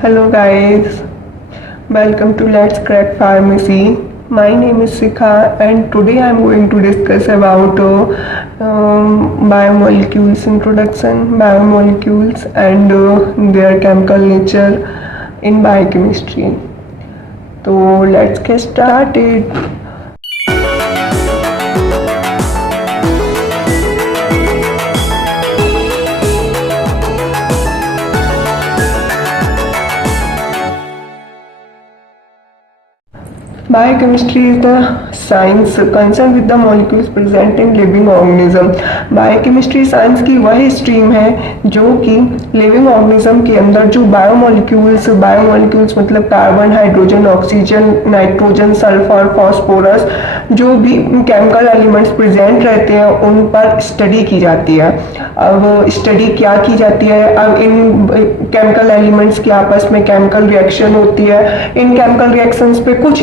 Hello guys, welcome to Let's Crack Pharmacy. My name is Sikha and today I am going to discuss about biomolecules introduction, biomolecules and their chemical nature in biochemistry. So let's get started. Biochemistry is the science concerned with the molecules present in living organism. Biochemistry science की वही stream है जो कि living organism के अंदर जो biomolecules मतलब carbon, hydrogen, oxygen, nitrogen, sulphur, phosphorus, जो भी केमिकल एलिमेंट्स प्रेजेंट रहते हैं उन पर स्टडी की जाती है। अब स्टडी क्या की जाती है? अब इन केमिकल एलिमेंट्स की आपस में केमिकल रिएक्शन होती है। इन केमिकल रिएक्शंस पे कुछ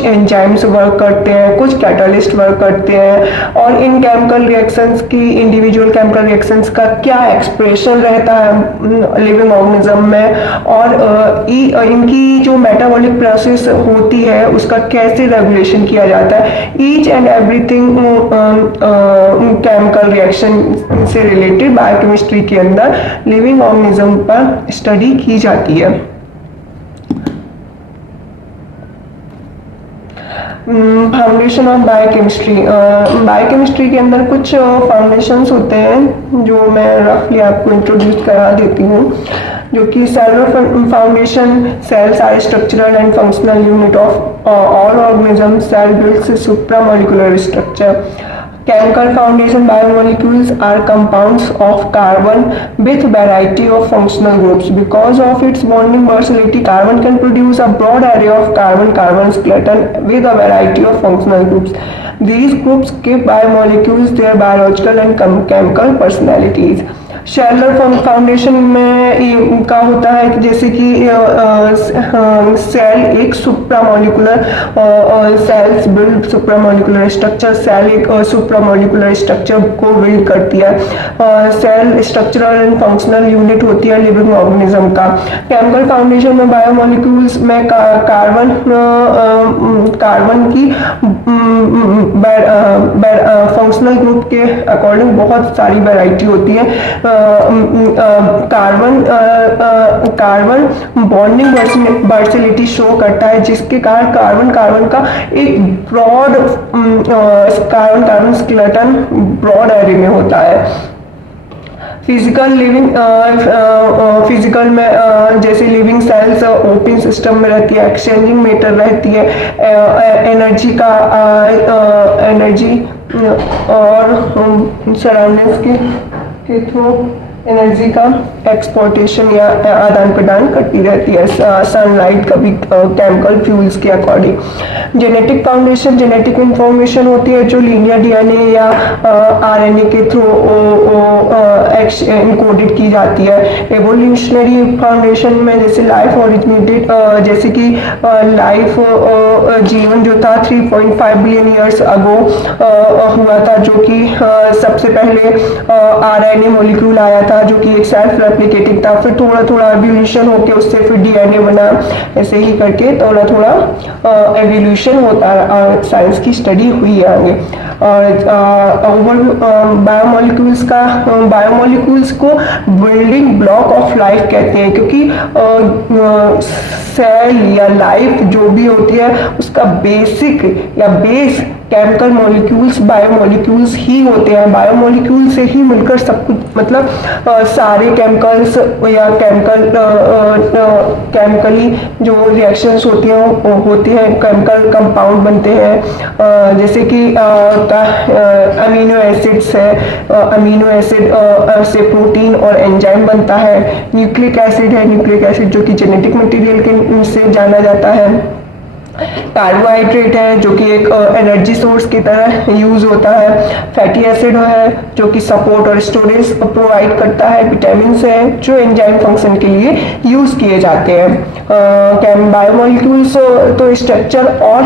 एंजाइम्स वर्क करते हैं, कुछ कैटालिस्ट वर्क करते हैं और इन केमिकल रिएक्शंस की इंडिविजुअल केमिकल रिएक्शंस का क्या एक्सप्रेशन रहता है लिविंग ऑर्गेनिज्म में और इनकी जो मेटाबॉलिक प्रोसेस होती है उसका कैसे रेगुलेशन किया जाता है। Each and everything chemical reaction से रिलेटेड बायोकेमिस्ट्री के अंदर लिविंग ऑर्गेनिज्म पर स्टडी की जाती है। Foundation of biochemistry. बायोकेमिस्ट्री के अंदर कुछ फाउंडेशंस होते हैं जो मैं रफली आपको इंट्रोड्यूस करा देती हूँ, जो कि cellular foundation. Cells are structural and functional unit of all organism. Cell builds supramolecular structure. Chemical foundation biomolecules are compounds of carbon with variety of functional groups. Because of its bonding versatility, carbon can produce a broad array of carbon-carbon skeleton with a variety of functional groups. These groups give biomolecules their biological and chemical personalities. Cellular foundation में क्या होता है कि जैसे कि cell एक supramolecular cells build supramolecular structure. Cell एक supramolecular structure को बिल्ड करती है। Cell structural and functional unit होती है लिविंग ऑर्गेनिज्म का। केमिकल फाउंडेशन में बायोमोलिक्यूल्स में कार्बन की फंक्शनल ग्रुप के अकॉर्डिंग बहुत सारी वैरायटी होती है। कार्बन बॉन्डिंग वर्सिलिटी शो करता है, जिसके कारण कार्बन का एक broad carbon skeleton broad array में होता है। फिजिकल में जैसे लिविंग सेल्स ओपन सिस्टम में रहती है, एक्सचेंजिंग मैटर रहती है, एनर्जी और सराउंडिंग्स के थ्रू एनर्जी का एक्सपोर्टेशन या आदान प्रदान करती रहती है सनलाइट कभी केमिकल फ्यूल्स के according. Genetic foundation genetic information होती है जो लीनियर डीएनए या आरएनए के थ्रू इनकोडेड की जाती है। एवोल्यूशनरी फाउंडेशन में जैसे लाइफ ओरिजिनेटेड जैसे कि लाइफ जीवन जो था 3.5 बिलियन ईयर्स अगो हुआ था, जो कि सबसे पहले आरएनए मॉलिक्यूल आया था जो कि एक सेल्फ रेप्लिकेटिंग था। फिर थोड़ा थोड़ा एवोल्यूशन होके उससे फिर डीएनए बना। ऐसे ही करके थोड़ा थोड़ा एवोल्यूशन होता है। साइंस की स्टडी हुई है आगे। और बायोमोलिक्यूल्स को बिल्डिंग ब्लॉक ऑफ लाइफ कहते हैं, क्योंकि सेल या लाइफ जो भी होती है उसका बेसिक या बेस केमिकल मॉलिक्यूल्स बायोमोलिक्यूल्स ही होते हैं। बायोमोलिक्यूल से ही मिलकर सब कुछ मतलब सारे केमिकल्स या केमिकली जो रिएक्शंस होती हैं केमिकल कंपाउंड बनते हैं। जैसे कि अमीनो एसिड्स है, अमीनो एसिड से प्रोटीन और एंजाइम बनता है। न्यूक्लिक एसिड है, न्यूक्लिक एसिड जो कि जेनेटिक मटेरियल के से जाना जाता है। कार्बोहाइड्रेट है जो कि एक एनर्जी सोर्स की तरह यूज होता है। फैटी एसिड है जो कि सपोर्ट और स्टोरेज प्रोवाइड करता है। विटामिन है जो एंजाइम फंक्शन के लिए यूज किए जाते हैं। बायोमोलिक्यूल्स तो स्ट्रक्चर और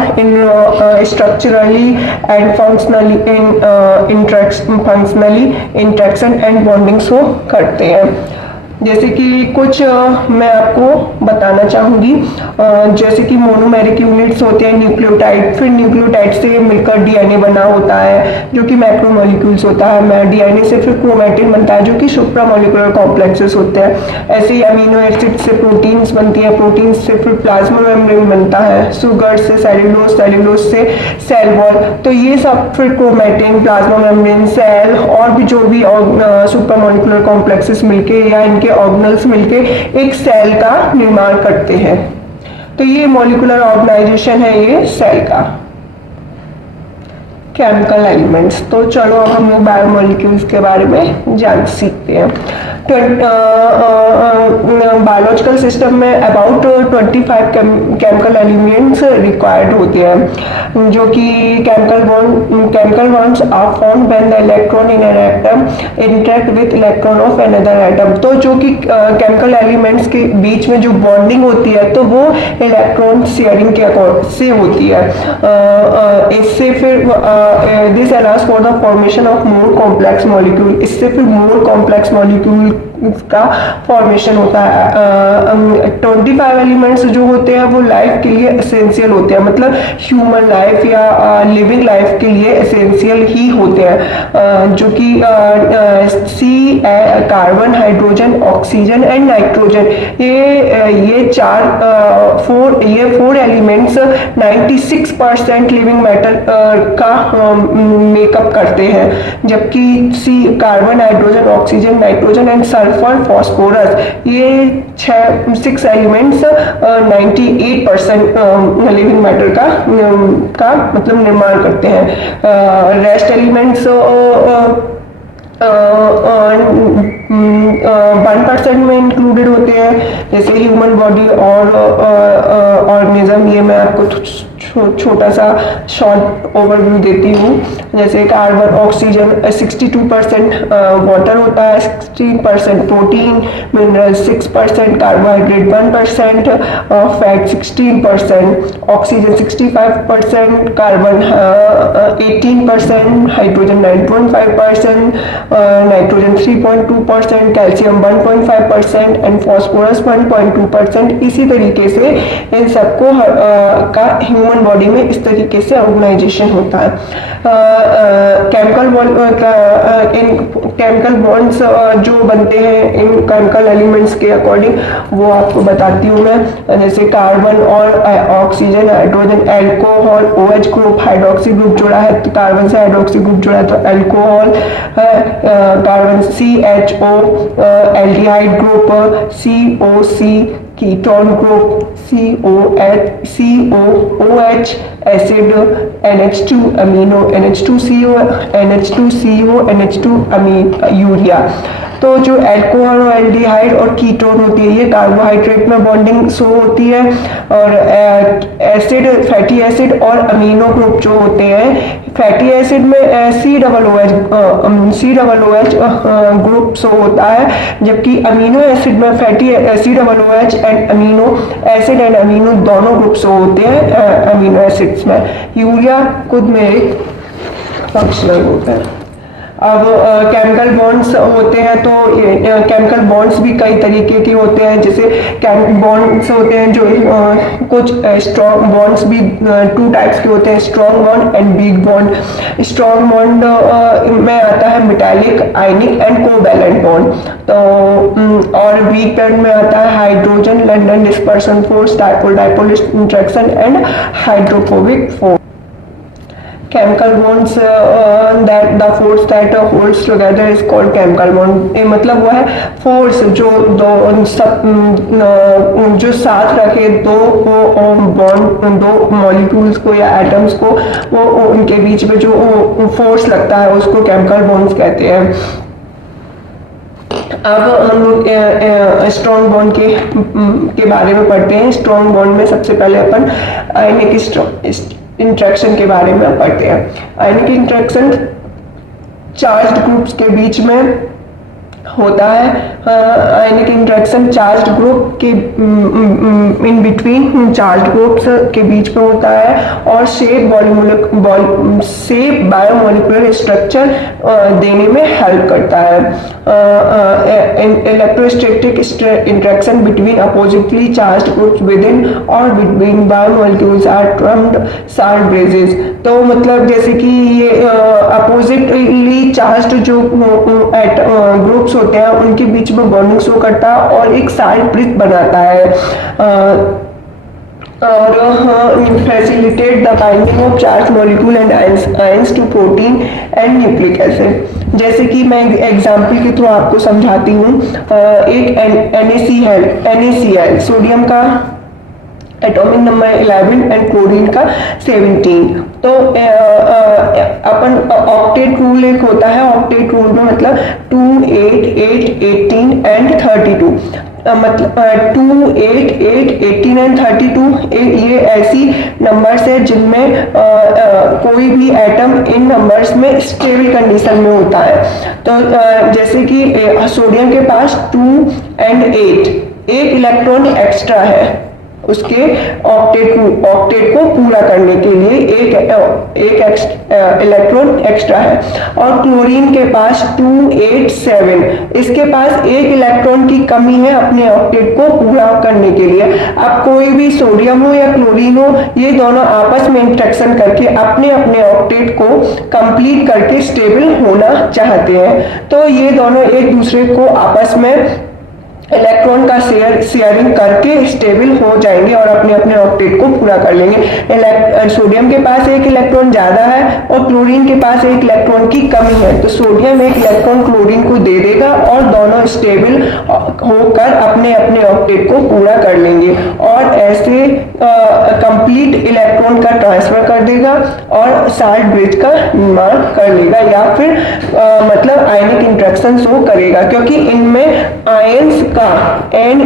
structurally and functionally interaction and bonding show करते हैं। जैसे कि कुछ मैं आपको बताना चाहूँगी। जैसे कि मोनोमेरिक यूनिट्स होते हैं न्यूक्लियोटाइड, फिर न्यूक्लियोटाइड से मिलकर डीएनए बना होता है जो कि मैक्रोमोलिक्यूल्स होता है। डीएनए से फिर क्रोमैटिन बनता है जो कि सुप्रामोलिकुलर कॉम्प्लेक्सेस होते हैं। ऐसे ही अमीनो एसिड से प्रोटीन्स बनती है, प्रोटीन से फिर प्लाज्मा मेम्ब्रेन बनता है, शुगर से सेल्यूलोज, सेल्यूलोज से सेल वॉल। तो ये सब फिर क्रोमैटिन, प्लाज्मा मेम्ब्रेन, सेल और भी जो भी सुपरमोलिकुलर कॉम्प्लेक्सेस मिलके या इनके ऑर्गेनल्स मिलके एक सेल का निर्माण करते हैं। तो ये मॉलिक्यूलर ऑर्गेनाइजेशन है ये सेल का। केमिकल एलिमेंट्स, तो चलो अब हम लोग बायोमोलिक्यूल्स के बारे में जान सीखते हैं। बायोलॉजिकल सिस्टम में अबाउट 25 केमिकल एलिमेंट्स रिक्वायर्ड होते हैं, जो कि chemical bonds are formed when the electron in an atom interact with electron of another atom. तो जो कि केमिकल एलिमेंट्स के बीच में जो बॉन्डिंग होती है तो वो इलेक्ट्रॉन शेयरिंग के अकॉर्डिंग से होती है। इससे फिर this allows for the formation of more complex molecule, इससे फिर मोर कॉम्प्लेक्स मॉलिक्यूल का फॉर्मेशन होता है। 25 एलिमेंट्स जो होते हैं वो लाइफ के लिए एसेंशियल होते हैं, मतलब ह्यूमन लाइफ या लिविंग लाइफ के लिए एसेंशियल ही होते हैं, जो कि C carbon, hydrogen, oxygen and nitrogen, ये फोर एलिमेंट्स 96% लिविंग मैटर का मेकअप करते हैं, जबकि C carbon, hydrogen, oxygen, nitrogen and sulphur, phosphorus, ये 6 एलिमेंट्स 98% लिविंग मैटर का मतलब निर्माण करते हैं। रेस्ट एलिमेंट्स 1% में इंक्लूडेड होते हैं, जैसे ह्यूमन बॉडी और ऑर्गेनिज्म। ये मैं आपको छोटा सा शॉर्ट ओवरव्यू देती हूँ। जैसे कार्बन, ऑक्सीजन 62% वाटर होता है, 16% protein, mineral 6%, carbohydrate 1%, fat 16%, oxygen 65%, carbon 18%, hydrogen 9.5%, nitrogen 3.2%, calcium 1.5% and phosphorus 1.2%। इसी तरीके से इन सबको का ह्यूमन बॉडी में इस तरीके से ऑर्गेनाइजेशन होता है। केमिकल बॉन्ड्स जो बनते हैं इन केमिकल एलिमेंट्स के अकॉर्डिंग वो आपको बताती हूँ मैं। जैसे कार्बन और oxygen, hydrogen, alcohol, OH group, hydroxy group जुड़ा है तो कार्बन से हाइड्रोक्सी ग्रुप जुड़ा है तो एल्कोहल है। Carbon CHO, aldehyde group COC, ketone group COOH, acid NH2 amino, NH2CO, NH2CO, urea. तो जो एल्कोहल और एल्डिहाइड और कीटोन होती है ये कार्बोहाइड्रेट में बॉन्डिंग शो होती है, और एसिड, फैटी एसिड और अमीनो ग्रुप जो होते हैं, फैटी एसिड में COOH ग्रुप शो होता है, जबकि अमीनो एसिड में fatty COOH and amino acid and amino दोनों ग्रुप शो होते हैं अमीनो एसिड्स में। यूरिया खुद में एक फंक्शनल ग्रुप है। अब केमिकल बॉन्ड्स होते हैं तो केमिकल बॉन्ड्स भी कई तरीके के होते हैं। जैसे बॉन्ड्स होते हैं जो कुछ स्ट्रॉन्ग बॉन्ड्स भी 2 टाइप्स के होते हैं, strong bond and weak bond. Strong bond में आता है metallic, ionic and covalent bond. तो और वीक बॉन्ड में आता है hydrogen, London dispersion force, dipole interaction and hydrophobic force. Chemical bonds that the force that holds together is called chemical bond। मतलब वो है फोर्स जो जो साथ रखे दो बॉन्ड, दो मॉलिक्यूल्स को या एटम्स को, वो उनके बीच में जो फोर्स लगता है उसको केमिकल बॉन्ड्स कहते हैं। अब हम लोग स्ट्रॉन्ग बॉन्ड के बारे में पढ़ते हैं। स्ट्रॉन्ग बॉन्ड में सबसे पहले अपन आयनिक इंट्रैक्शन के बारे में पढ़ते हैं। आयनिक इंट्रैक्शन चार्ज्ड ग्रुप्स के बीच में होता है। आयनिक इंटरेक्शन चार्ज ग्रुप के इन बिटवीन चार्ज ग्रुप्स के बीच में होता है और शेप बायोमोलिकुलर स्ट्रक्चर देने में हेल्प करता है। Electrostatic interaction between oppositely charge groups within और between biomolecules are termed salt bridges. तो मतलब जैसे कि ये अपोजिटली चार्ज जो ग्रुप्स होते हैं उनके बीच में बॉन्डिंग शो करता है और एक साल्ट ब्रिज बनाता है और facilitate the binding of charge molecule and ions to protein and nucleic acid. जैसे कि मैं एग्जांपल के थ्रू आपको समझाती हूँ। एक NaCl सोडियम का एटॉमिक नंबर 11 एंड क्लोरीन का 17। तो अपन ऑक्टेट रूल एक होता है। ऑक्टेट रूल में मतलब 2, 8, 8, 18 एंड 32 मतलब 2, 8, 8, 18 एंड 32 ये ऐसी नंबर्स है जिनमें कोई भी एटम इन नंबर्स में स्टेबल कंडीशन में होता है। तो जैसे कि सोडियम के पास 2 एंड 8 एक इलेक्ट्रॉन एक्स्ट्रा है उसके ऑक्टेट को पूरा करने के लिए एक इलेक्ट्रॉन एक्स्ट्रा है। और क्लोरीन के पास 2, 8, 7 इसके पास एक इलेक्ट्रॉन की कमी है अपने ऑक्टेट को पूरा करने के लिए। अब कोई भी सोडियम हो या क्लोरीन हो ये दोनों आपस में इंटरेक्शन करके अपने अपने ऑक्टेट को कंप्लीट करके स्टेबल होना चाहते हैं। तो ये दोनों एक दूसरे को आपस में इलेक्ट्रॉन का शेयरिंग करके स्टेबल हो जाएंगे और अपने अपने ऑक्टेट को पूरा कर लेंगे। सोडियम के पास एक इलेक्ट्रॉन ज्यादा है और क्लोरीन के पास एक इलेक्ट्रॉन की कमी है तो सोडियम एक इलेक्ट्रॉन क्लोरीन को दे देगा और दोनों स्टेबल होकर अपने अपने ऑक्टेट को पूरा कर लेंगे और ऐसे कंप्लीट इलेक्ट्रॉन का ट्रांसफर कर देगा और साल्ट ब्रिज का निर्माण कर लेगा या फिर मतलब आयनिक इंटरेक्शन शो करेगा क्योंकि इनमें आयंस का Na+ एंड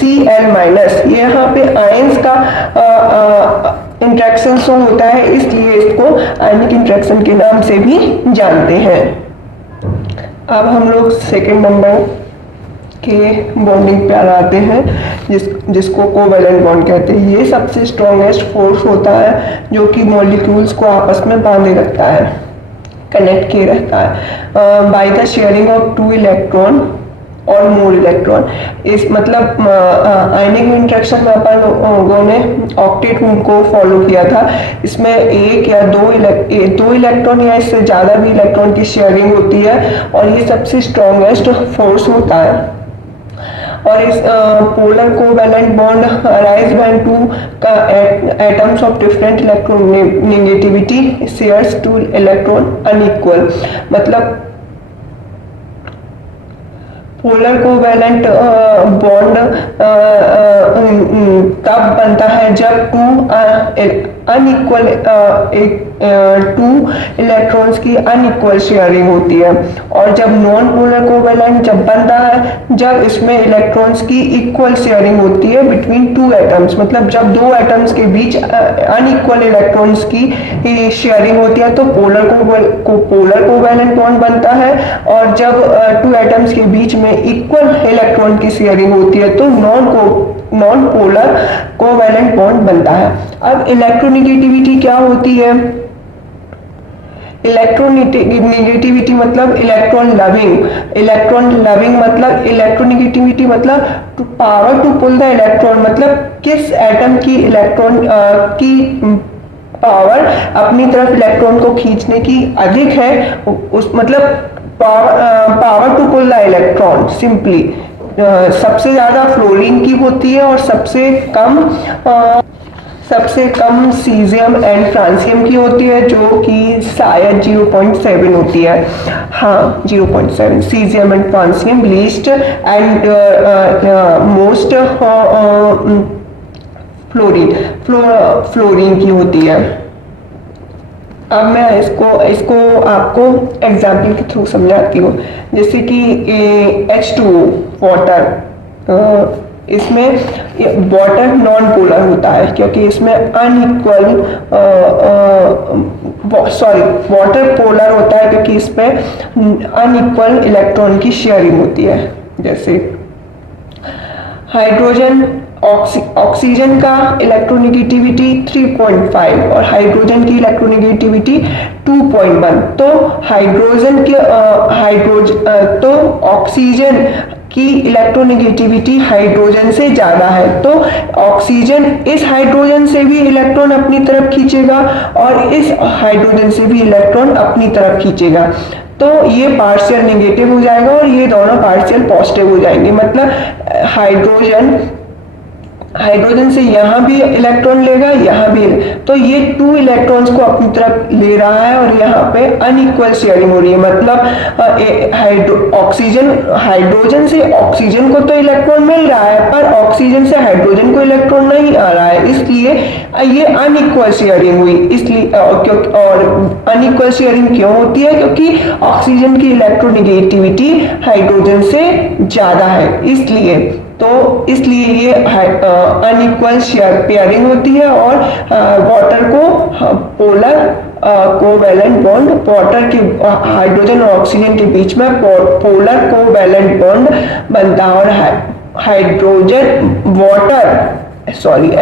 Cl- यहाँ पे आयंस का इंटरेक्शन शो होता है इसलिए इसको आयनिक इंटरेक्शन के नाम से भी जानते हैं। अब हम लोग सेकेंड नंबर के बॉन्डिंग पे आते हैं जिसको कोवैलेंट बॉन्ड कहते हैं। ये सबसे स्ट्रॉन्गेस्ट फोर्स होता है जो कि मॉलिक्यूल्स को आपस में बांधे रखता है, कनेक्ट किए रहता है by the sharing of 2 electron और मोर इलेक्ट्रॉन। इस मतलब आयनिक इंटरेक्शन में अपन लोगों ने ऑक्टेट रूल को फॉलो किया था। इसमें एक या दो इलेक्ट्रॉन या इससे ज़्यादा भी इलेक्ट्रॉन की शेयरिंग होती है और ये सबसे स्ट्रॉन्गेस्ट फोर्स होता है। और इस polar covalent bond arise when 2 atoms of different electron negativity shares 2 electron unequal. मतलब पोलर कोवैलेंट बॉन्ड तब बनता है जब 2 अनइक्वल 2 इलेक्ट्रॉन्स की अनइक्वल शेयरिंग होती है और जब नॉन पोलर कोवैलेंट जब बनता है जब इसमें इलेक्ट्रॉन्स की इक्वल शेयरिंग होती है बिटवीन 2 एटम्स। मतलब जब 2 एटम्स के बीच अनइक्वल इलेक्ट्रॉन्स की शेयरिंग होती है तो पोलर कोवैलेंट बॉन्ड बनता है और जब 2 एटम्स के बीच में इक्वल इलेक्ट्रॉन की शेयरिंग होती है तो नॉन पोलर कोवैलेंट बॉन्ड बनता है। अब इलेक्ट्रोनेगेटिविटी क्या होती है? इलेक्ट्रोनेगेटिविटी मतलब इलेक्ट्रॉन लविंग मतलब इलेक्ट्रोनेगेटिविटी मतलब power to pull the electron. मतलब किस एटम की इलेक्ट्रॉन की पावर अपनी तरफ इलेक्ट्रॉन को खींचने की अधिक है उस मतलब power to pull the electron simply सबसे ज्यादा फ्लोरीन की होती है और सबसे कम सीजियम एंड फ्रांसियम की होती है जो कि शायद 0.7 होती है। हाँ 0.7 caesium and francium least and most fluorine की होती है। अब मैं इसको आपको एग्जाम्पल के थ्रू समझाती हूँ। जैसे कि H2O वाटर इसमें वाटर नॉन पोलर होता है क्योंकि इसमें अनइक्वल वाटर पोलर होता है क्योंकि इसमें अनइक्वल इलेक्ट्रॉन की शेयरिंग होती है। जैसे हाइड्रोजन ऑक्सीजन का इलेक्ट्रोनेगेटिविटी 3.5 और हाइड्रोजन की इलेक्ट्रोनेगेटिविटी 2.1। तो तो ऑक्सीजन की इलेक्ट्रोनेगेटिविटी हाइड्रोजन से ज्यादा है, तो ऑक्सीजन इस हाइड्रोजन से भी इलेक्ट्रॉन अपनी तरफ खींचेगा और इस हाइड्रोजन से भी इलेक्ट्रॉन अपनी तरफ खींचेगा। तो ये पार्शियल नेगेटिव हो जाएगा और ये दोनों पार्शियल पॉजिटिव हो जाएंगे। मतलब हाइड्रोजन से यहाँ भी इलेक्ट्रॉन लेगा, यहाँ भी, तो ये 2 इलेक्ट्रॉन्स को अपनी तरफ ले रहा है और यहाँ पे अनइक्वल शेयरिंग हो रही है। मतलब हाइड्रोजन से ऑक्सीजन को तो इलेक्ट्रॉन मिल रहा है पर ऑक्सीजन से हाइड्रोजन को इलेक्ट्रॉन नहीं आ रहा है, इसलिए ये अनइक्वल शेयरिंग हुई। इसलिए और अनइक्वल शेयरिंग क्यों होती है? क्योंकि ऑक्सीजन की इलेक्ट्रोनेगेटिविटी हाइड्रोजन से ज्यादा है, इसलिए ये अनइक्वल पेयरिंग होती है। और वाटर को पोलर कोवैलेंट बॉन्ड, वाटर के हाइड्रोजन और ऑक्सीजन के बीच में पोलर कोवैलेंट बॉन्ड बनता है। और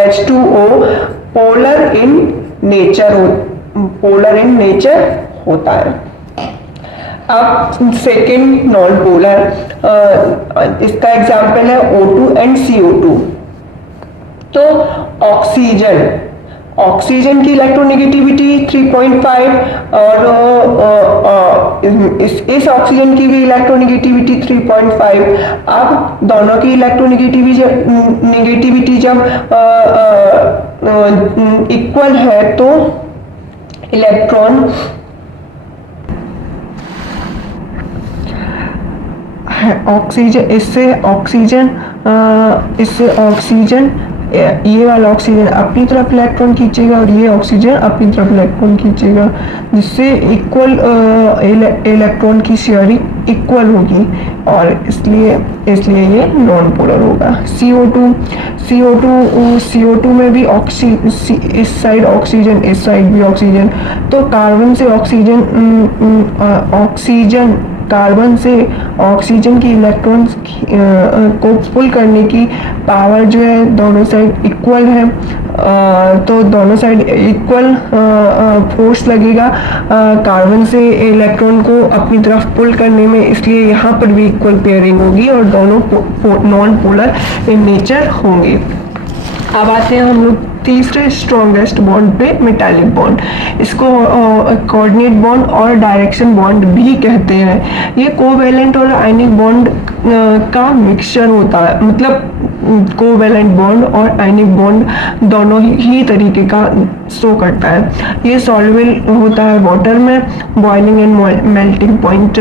H2O पोलर इन नेचर होता है। अब सेकेंड नॉन पोलर, इसका एग्जाम्पल है O2 एंड CO2। तो ऑक्सीजन की इलेक्ट्रोनेगेटिविटी 3.5 और इस ऑक्सीजन की भी इलेक्ट्रोनेगेटिविटी 3.5। अब दोनों की इलेक्ट्रोनेगेटिविटी जब इक्वल है तो इलेक्ट्रॉन इससे ऑक्सीजन ये वाला ऑक्सीजन अपनी तरफ इलेक्ट्रॉन खींचेगा और ये ऑक्सीजन अपनी तरफ इलेक्ट्रॉन खींचेगा, जिससे इक्वल इलेक्ट्रॉन की शेयरिंग इक्वल होगी और इसलिए ये नॉन पोलर होगा। CO2 में भी इस साइड ऑक्सीजन, इस साइड भी ऑक्सीजन। तो कार्बन से ऑक्सीजन की इलेक्ट्रॉन्स को पुल करने की पावर जो है दोनों साइड इक्वल है, तो दोनों साइड इक्वल फोर्स लगेगा कार्बन से इलेक्ट्रॉन को अपनी तरफ पुल करने में, इसलिए यहाँ पर भी इक्वल पेयरिंग होगी और दोनों नॉन पोलर इन नेचर होंगे। अब आते हैं हम लोग तीसरे स्ट्रॉन्गेस्ट बॉन्ड पे, मेटालिक बॉन्ड। इसको कोऑर्डिनेट बॉन्ड और डायरेक्शन बॉन्ड भी कहते हैं। ये कोवैलेंट और आयनिक बॉन्ड का मिक्सचर होता है, मतलब कोवैलेंट बॉन्ड और आयनिक बॉन्ड दोनों ही तरीके का शो करता है। ये सॉल्युबल होता है वाटर में, boiling and melting point.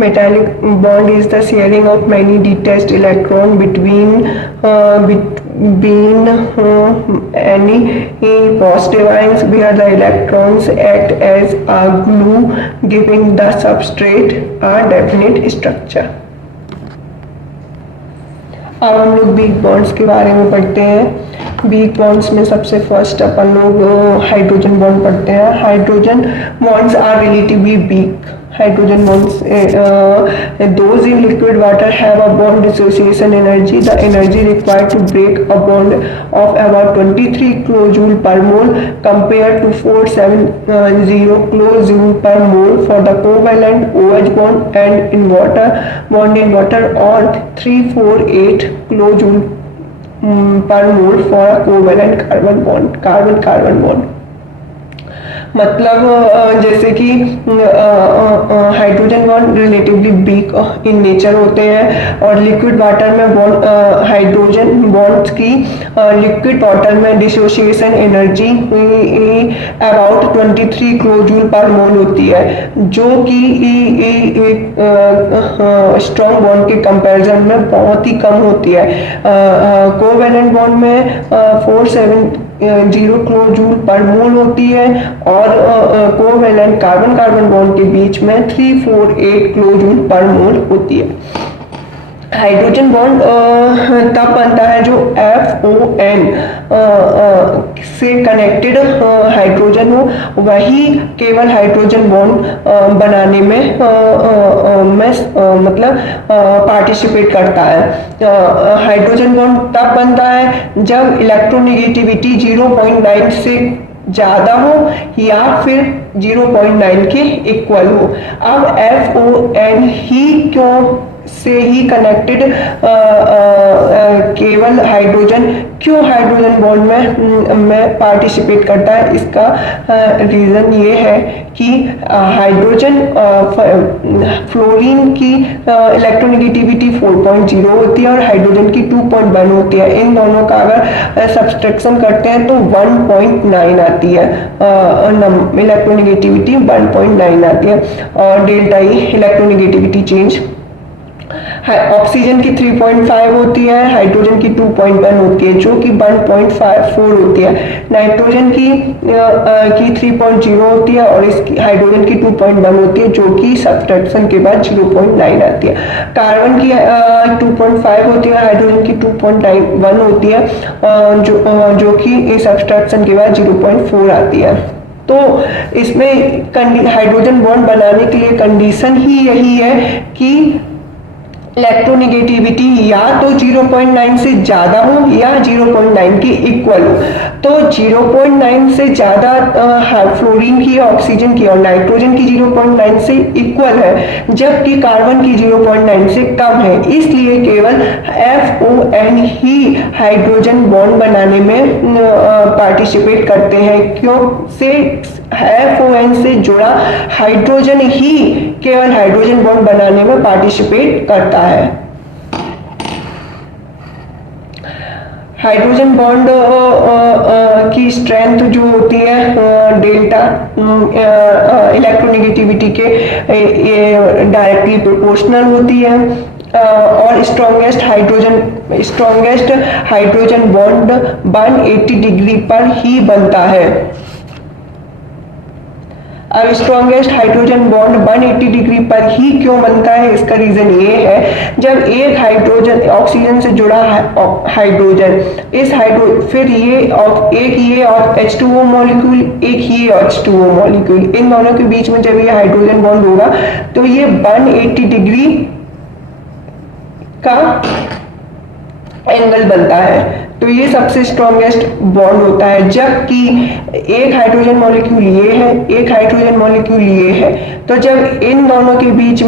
Metallic bond is the sharing of many detached electrons between any positive ions where the electrons act as a glue, giving the substrate a definite structure. अब हम लोग week bonds के बारे में पढ़ते हैं। Week bonds में सबसे फर्स्ट अपन लोग हाइड्रोजन बॉन्ड पढ़ते हैं। Hydrogen bonds are relatively weak. Hydrogen bonds, those in liquid water have a bond dissociation energy. The energy required to break a bond of about 23 kilojoule per mole compared to 470 kilojoule per mole for the covalent OH bond, and in water bond in water or 348 kilojoule per mole for a covalent carbon bond। मतलब जैसे कि hydrogen bond relatively weak in nature होते हैं और liquid water में hydrogen bonds की liquid water में dissociation energy about 23 kilojoule per mole होती है, जो कि स्ट्रॉन्ग बॉन्ड के कंपैरिजन में बहुत ही कम होती है। कोवैलेंट बॉन्ड में 470 किलोजूल पर मोल होती है और कोवैलेंट कार्बन बॉन्ड के बीच में 348 किलोजूल पर मोल होती है। हाइड्रोजन बॉन्ड तब बनता है जो FON से कनेक्टेड हाइड्रोजन हो, वही केवल हाइड्रोजन बॉन्ड बनाने में मतलब पार्टिसिपेट करता है। हाइड्रोजन बॉन्ड तब बनता है जब इलेक्ट्रोनेगेटिविटी 0.9 से ज़्यादा हो या फिर 0.9 के इक्वल हो। अब FON ही क्यों से ही कनेक्टेड केवल हाइड्रोजन क्यों हाइड्रोजन बॉन्ड में पार्टिसिपेट करता है, इसका रीज़न ये है कि हाइड्रोजन फ्लोरीन की इलेक्ट्रोनेगेटिविटी 4.0 होती है और हाइड्रोजन की 2.1 होती है। इन दोनों का अगर सब्सट्रैक्शन करते हैं तो 1.9 आती है, इलेक्ट्रोनेगेटिविटी 1.9 आती है। और delta E electronegativity change oxygen की 3.5 होती है, हाइड्रोजन की 2.1 होती है जो कि 1.54 होती है। नाइट्रोजन की 3.0 होती है और इसकी हाइड्रोजन की 2.1 होती है जो कि सब्सट्रैक्शन के बाद 0.9 आती है। कार्बन की 2.5 होती है, हाइड्रोजन की 2.1 होती है जो कि सब्सट्रैक्शन के बाद 0.4 आती है। तो इसमें हाइड्रोजन बॉन्ड बनाने के लिए कंडीशन ही यही है कि इलेक्ट्रोनेगेटिविटी या तो 0.9 से ज़्यादा हो या 0.9 के इक्वल हो। तो 0.9 से ज़्यादा फ्लोरीन की, ऑक्सीजन की और नाइट्रोजन की 0.9 से इक्वल है, जबकि कार्बन की 0.9 से कम है। इसलिए केवल FON ही हाइड्रोजन बॉन्ड बनाने में पार्टिसिपेट करते हैं, क्यों से FON से जुड़ा हाइड्रोजन ही केवल हाइड्रोजन बॉन्ड बनाने में पार्टिसिपेट करता है। हाइड्रोजन बॉन्ड की स्ट्रेंथ जो होती है डेल्टा इलेक्ट्रोनेगेटिविटी के डायरेक्टली प्रोपोर्शनल होती है और स्ट्रॉन्गेस्ट हाइड्रोजन बॉन्ड 180 डिग्री पर ही बनता है। अब स्ट्रॉन्गेस्ट हाइड्रोजन बॉन्ड 180 डिग्री पर ही क्यों बनता है, इसका रीजन ये है, जब एक हाइड्रोजन ऑक्सीजन से जुड़ा हाइड्रोजन फिर ये और H2O मॉलिक्यूल, एक ही H2O मॉलिक्यूल, इन दोनों के बीच में जब ये हाइड्रोजन बॉन्ड होगा तो ये 180 डिग्री का एंगल बनता है। तो ये सबसे स्ट्रॉन्गेस्ट बॉन्ड होता है। जबकि एक हाइड्रोजन मॉलिक्यूल ये है, एक हाइड्रोजन मॉलिक्यूल ये है, तो जब इन दोनों के बीच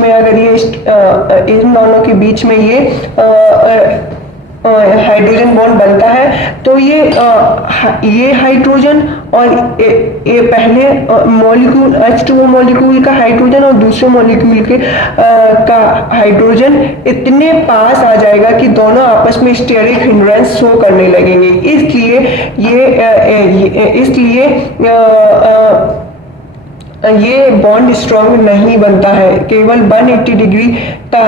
में ये हाइड्रोजन बॉन्ड बनता है तो ये हाइड्रोजन और ये पहले मॉलिक्यूल H2O मॉलिक्यूल का हाइड्रोजन और दूसरे मॉलिक्यूल के का हाइड्रोजन इतने पास आ जाएगा कि दोनों आपस में स्टेरिक हिंड्रेंस शो करने लगेंगे। इसलिए ये बॉन्ड स्ट्रॉन्ग नहीं बनता है। केवल 180 डिग्री का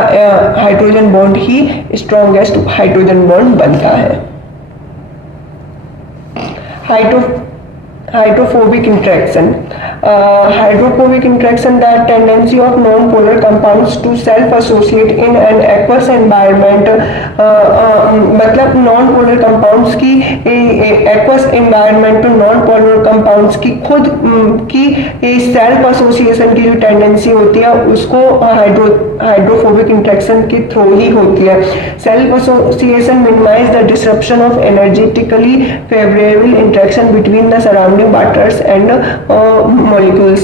हाइड्रोजन बॉन्ड ही स्ट्रॉन्गेस्ट हाइड्रोजन बॉन्ड बनता है। Hydrophobic interaction. Hydrophobic interaction, the tendency of non-polar compounds to self-associate in an aqueous environment. मतलब non-polar compounds की aqueous environment में non-polar compounds की खुद की self association की जो tendency होती है उसको hydrophobic interaction के थ्रू ही होती है। Self association minimize the disruption of energetically favorable interaction between the surrounding waters and molecules.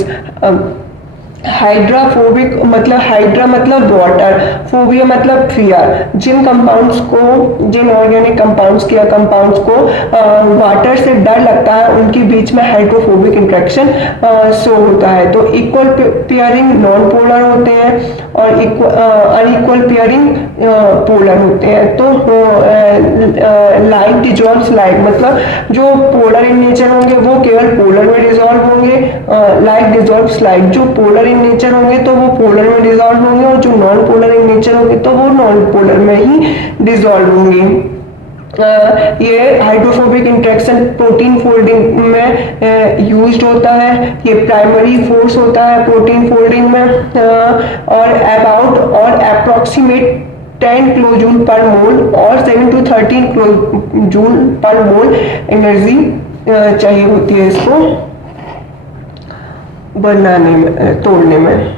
Hydrophobic मतलब हाइड्रा मतलब वाटर, फोबिया मतलब फियर। जिन ऑर्गेनिक कंपाउंड्स या कंपाउंड्स को वाटर से डर लगता है उनके बीच में हाइड्रोफोबिक इंट्रैक्शन शो होता है। तो इक्वल पेयरिंग नॉन पोलर होते हैं और अनइक्वल पेयरिंग पोलर होते हैं। तो लाइक डिजॉल्व्स लाइक मतलब जो पोलर इन नेचर होंगे वो केवल पोलर में डिजॉल्व होंगे। लाइक डिजॉल्व्स लाइक जो पोलर इन नेचर होंगे तो वो पोलर में डिजॉल्व होंगे और जो नॉन पोलर इन नेचर होंगे तो वो नॉन पोलर में ही डिजॉल्व होंगे। ये हाइड्रोफोबिक इंट्रैक्शन प्रोटीन फोल्डिंग में यूज्ड होता है। ये प्राइमरी फोर्स होता है प्रोटीन फोल्डिंग में और अप्रोक्सीमेट 10 किलो जूल पर मोल और 7 to 13 किलो जूल पर मोल एनर्जी चाहिए होती है इसको बनाने में, तोड़ने में।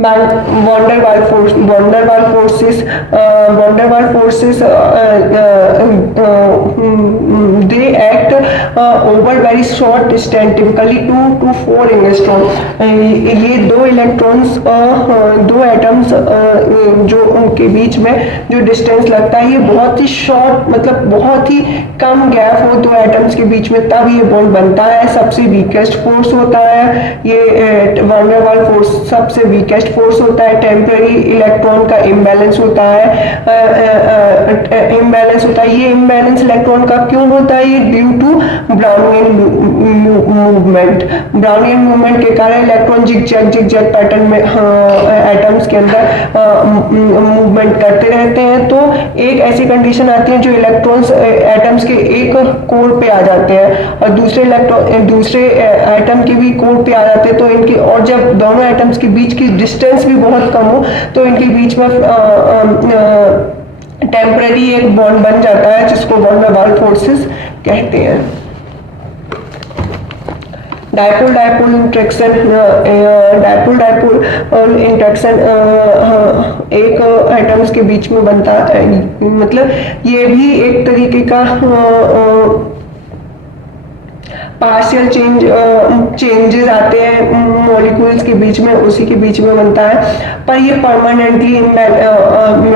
van der Waals forces they act over very short distance, typically 2 to 4 angstrom। ये दो इलेक्ट्रॉन्स दो एटम्स जो उनके बीच में जो डिस्टेंस लगता है ये बहुत ही शॉर्ट, मतलब बहुत ही कम गैप हो दो एटम्स के बीच में, तब ये बॉन्ड बनता है। सबसे वीकेस्ट फोर्स होता है ये van der Waals फोर्स, सबसे वीकेस्ट फोर्स होता है। टेम्पररी इलेक्ट्रॉन का इम्बैलेंस होता है, ये इम्बैलेंस इलेक्ट्रॉन का क्यों होता है? ये ड्यू टू ब्राउनियन मूवमेंट के कारण इलेक्ट्रॉन जिगजैग पैटर्न में एटम्स के अंदर मूवमेंट करते रहते हैं। तो एक ऐसी कंडीशन आती है जो इलेक्ट्रॉन्स एटम्स के एक कोर पे आ जाते हैं और दूसरे एटम के भी कोर पे आ जाते हैं। तो इनकी, और जब दोनों एटम्स के बीच की डिस्टेंस भी बहुत कम हो तो इनके बीच में टेम्पररी एक बॉन्ड बन जाता है जिसको van der Waals फोर्सेस कहते हैं। डायपोल इंट्रैक्शन एक एटम्स के बीच में बनता है, मतलब ये भी एक तरीके का पार्शियल चेंजेस आते हैं मॉलिक्यूल्स के बीच में, उसी के बीच में बनता है, पर ये परमानेंटली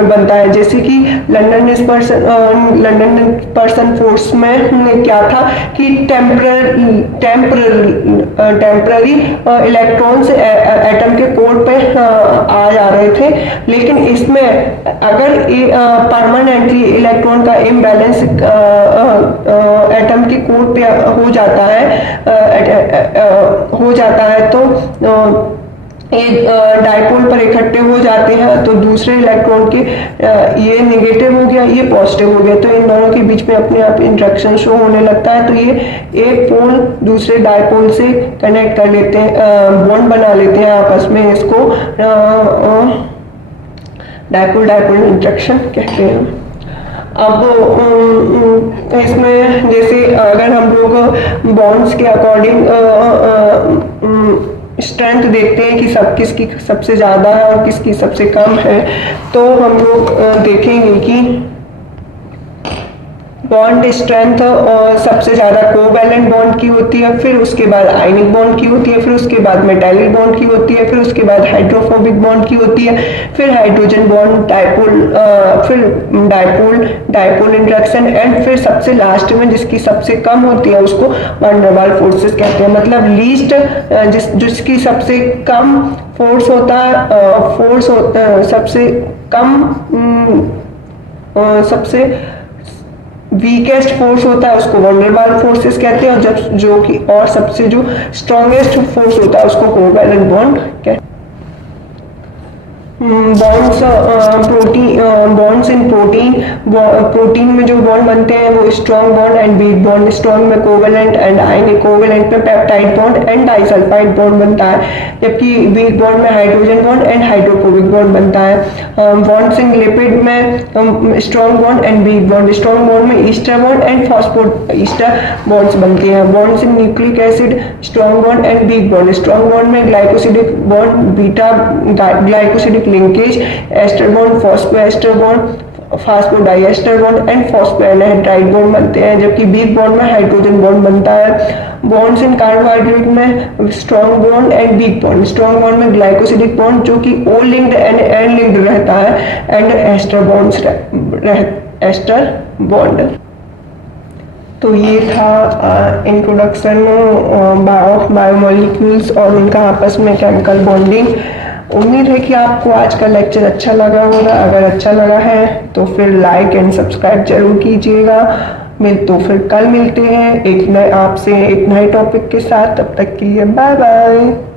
बनता है। जैसे कि लंदन डिस्पर्सन फोर्स में क्या था कि टेम्पररी इलेक्ट्रॉन्स एटम के कोर पे आ जा रहे थे, लेकिन इसमें अगर परमानेंटली इलेक्ट्रॉन का इम्बैलेंस एटम के कोर पे हो जाता है तो ये डायपोल पर इकट्ठे हो जाते हैं। तो दूसरे इलेक्ट्रॉन के ये नेगेटिव हो गया, ये पॉजिटिव हो गया, तो इन दोनों के बीच में अपने आप इंटरेक्शन शो होने लगता है। तो ये एक पोल दूसरे डायपोल से कनेक्ट कर लेते हैं, बॉन्ड बना लेते हैं आपस में, इसको डायपोल इंटरेक्शन कहते हैं। अब इसमें जैसे अगर हम लोग बॉन्ड्स के अकॉर्डिंग स्ट्रेंथ देखते हैं कि किसकी सबसे ज़्यादा है और किसकी सबसे कम है, तो हम लोग देखेंगे कि बॉन्ड स्ट्रेंथ सबसे ज़्यादा कोवैलेंट बॉन्ड की होती है, फिर उसके बाद आयनिक बॉन्ड की होती है, फिर उसके बाद मेटाइल बॉन्ड की होती है, फिर उसके बाद हाइड्रोफोबिक बॉन्ड की होती है, फिर हाइड्रोजन बॉन्ड, फिर डायपोल इंटरेक्शन, एंड फिर सबसे लास्ट में जिसकी सबसे कम होती है उसको van der Waals फोर्सेस कहते हैं। मतलब लीस्ट जिसकी सबसे कम फोर्स होता है, सबसे कम सबसे वीकेस्ट फोर्स होता है उसको van der Waals फोर्सेस कहते हैं, और जब जो कि और सबसे जो स्ट्रॉन्गेस्ट फोर्स होता है उसको कोवैलेंट बॉन्ड कहते हैं। बॉन्ड्स इन प्रोटीन में जो बॉन्ड बनते हैं वो strong bond and weak bond, strong में कोवैलेंट एंड आयनिक, कोवैलेंट में peptide bond and disulphide bond बनता है, जबकि वीक बॉन्ड में hydrogen bond and hydrophobic bond बनता है। बॉन्ड्स इन लिपिड में strong bond and weak bond, strong bond में ester bond and phosphoester bonds बनते हैं। Bonds in nucleic acid strong bond and weak bond, strong bond में glycosidic bond, beta glycosidic linkage, ester bond, phosphoester bond, phosphodiester bond and phosphoanhydride bond बनते हैं, जबकि weak bond में hydrogen bond बनता है। Bonds in carbohydrate में strong bond and weak bond, strong bond में glycosidic bond जो कि O linked and N linked रहता है, एंड एस्टर बॉन्ड। तो ये था इंट्रोडक्शन बायोमोलिक्यूल्स और उनका आपस में केमिकल बॉन्डिंग। उम्मीद है कि आपको आज का लेक्चर अच्छा लगा होगा। अगर अच्छा लगा है तो फिर लाइक एंड सब्सक्राइब जरूर कीजिएगा। तो फिर कल मिलते हैं एक नए टॉपिक के साथ। तब तक के लिए बाय बाय।